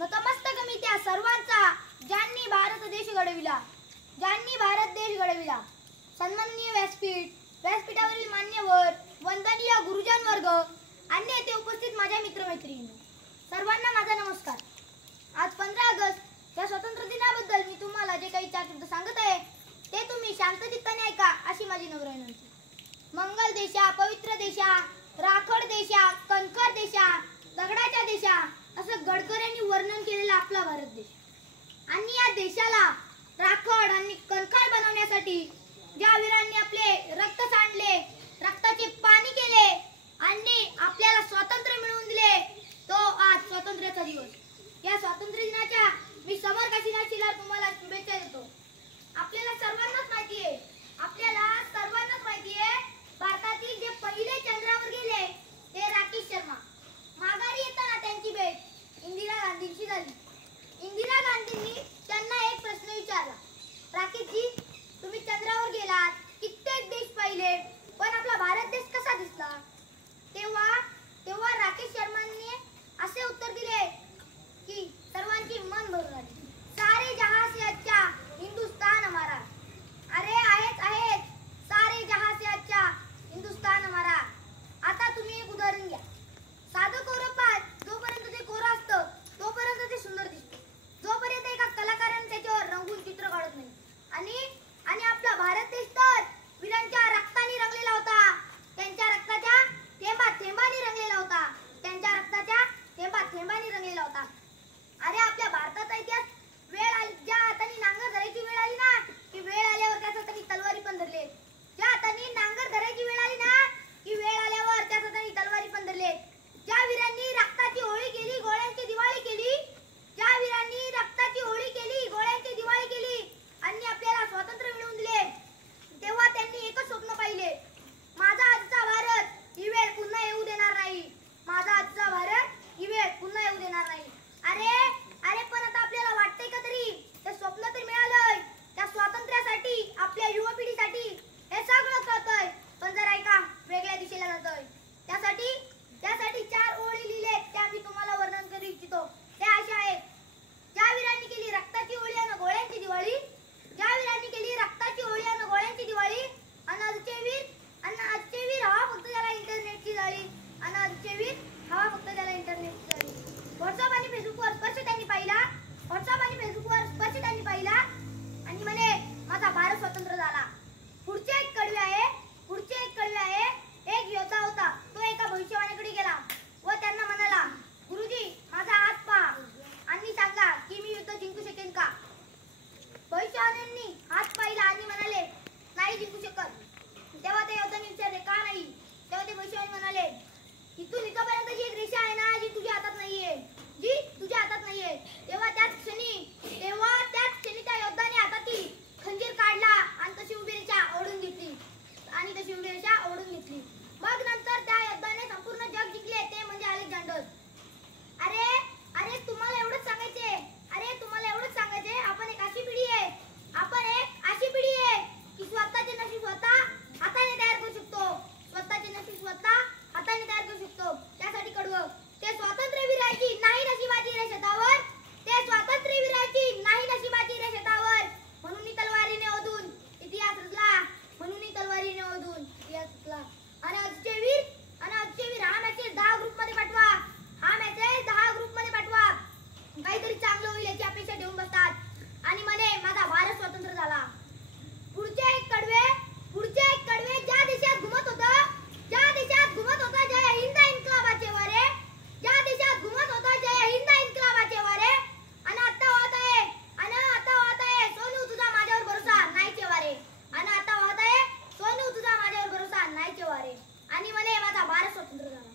नतमस्तक मी त्या सर्वांचा ज्यांनी भारत देश घडविला. सन्माननीय व्यासपीठावरील मान्यवर, वंदनीय गुरुजन वर्ग, अन्य येथे उपस्थित माझ्या मित्रमैत्रिणींनो, सर्वांना माझा नमस्कार. आज 15 ऑगस्ट या स्वातंत्र्य दिनाबद्दल मी तुम्हाला जे काही 4 शब्द सांगत आहे ते तुम्ही शांतचित्ताने ऐका अशी माझी नम्र विनंती. मंगल देशा, पवित्र देशा, राखड देशा, कणखर देशा, दगडाच्या देशा असं गडकऱ्यांनी वर्णन केलेला आपला भारत देश. आणि या देशाला राखड आणि कणखर बनवण्यासाठी ज्या वीरांनी आपले रक्त सांडले, रक्ताचे पाणी केले आणि आपल्याला स्वातंत्र्य मिळवून दिले, तो आज स्वातंत्र्याचा दिवस. या स्वातंत्र्य दिनाच्या मी समर काशीनाथ शिलार तुम्हाला शुभेच्छा देतो. आपल्याला सर्वांनाच माहिती आहे भारतातील जे पहिले चंद्रावर गेले ते राकेश शर्मा. माघारी येताना त्यांची भेट इंदिरा गांधींशी झाली. इंदिरा गांधींनी त्यांना एक प्रश्न विचारला, राकेशजी, तुम्ही चंद्रावर गेलात, कित्येक देश पाहिले, पण आपला भारत देश कसा दिसला? तेव्हा राकेश शर्मांनी असे उत्तर दिले की सर्वांची मन भरून आली. सारे जहां से अच्छा हिंदुस्तान हमारा. अरे आहेच सारे जहां से अच्छा हिंदुस्तान हमारा. आता तुम्ही एक उदाहरण घ्या. साधं कोरं पाट जोपर्यंत ते कोरं असतं तोपर्यंत ते सुंदर दिसतं, जोपर्यंत एका कलाकाराने त्याच्यावर रंगून चित्र काढत नाही. आणि आपला भारत देश तर वीरांच्या रक्ताने रंगलेला होता, त्यांच्या रक्ताच्या थेंबाथेंबाने रंगलेला होता, अरे आपल्या भारताचा इतिहास ज्या हाताने नांगर धरायची वेळ आली ना, की वेळ आल्यावर त्याच हाताने तलवारी पण धरले. ज्या हाताने नांगर धरायची वेळ आली ना, की वेळ आल्यावर त्याच हाताने तलवारी पण धरले. ज्या वीरांनी रक्ताची होळी केली, गोळ्यांची दिवाळी केली, आणि आपल्याला स्वातंत्र्य मिळवून दिले, तेव्हा त्यांनी एकच स्वप्न पाहिले, माझा आजचा भारत ही वेळ पुन्हा येऊ देणार नाही. अरे पण आता आपल्याला वाटतंय का तरी ते स्वप्न तर मिळालंय, त्या स्वातंत्र्यासाठी आपल्या युवा पिढीसाठी हे सगळं करतोय, पण जरा एका वेगळ्या दिशेला जातोय. त्यासाठी 4 ओळी लिहिलेत, त्या मी तुम्हाला वर्णन करू इच्छितो. त्या अशा आहेत, ज्या वीरांनी केली रक्ताची होळी आणि गोळ्यांची दिवाळी, अन आजचे वीर हवा फक्त त्याला इंटरनेटची जाळी. व्हॉट्सअप आणि फेसबुकवर स्पर्श त्यांनी पाहिला आणि म्हणे माझा भारत स्वतंत्र झाला. पुढचे एक कडवे आहे. एक योद्धा होता, तो एका भविष्यवाणीकडे गेला व त्यांना म्हणाला, गुरुजी, माझा हात पहा आणि सांगा की मी युद्ध जिंकू शकेन का? भविष्यवाणींनी हात पाहिला आणि म्हणाले, नाही जिंकू शकत. तेव्हा त्या योद्धाने विचारले, का नाही? तेव्हा ते भविष्यवाणी म्हणाले, इथून इथपर्यंत जी एक रेषा आहे ना, जी तुझ्या हातात नाहीये. तेव्हा त्याच क्षणी त्या योद्धाने हातातील खंजीर काढला आणि तशी उभी रेषा ओढून घेतली. मग नंतर त्या योद्धाने संपूर्ण जग जिंकले, ते म्हणजे अलेक्झांडर. अरे तुम्हाला एवढंच सांगायचे, आपण एक अशी पिढी आहे की स्वतःचे नशीब स्वतः हाताने तयार करू शकतो. त्यासाठी कडवं, ते स्वातंत्र्य वीराची नाही नशिबाची रे शतावर, म्हणून तलवारीने ओढून इतिहास रचला. आणि आजचे वीर हा मॅसेज 10 ग्रुपमध्ये पाठवा. काहीतरी चांगलं होईल याची अपेक्षा ठेवून बसतात आणि म्हणे माझा भारत स्वतंत्र झाला. पुढचे एक कडवे ज्या देशात घुमत होता जय हिंद इन्क्लाबाचे वारे, आणि आता वाहत आहे सोनू तुझा माझ्यावर भरोसा नाहीचे वारे. आणि म्हणे माझा भारत स्वतंत्र झाला.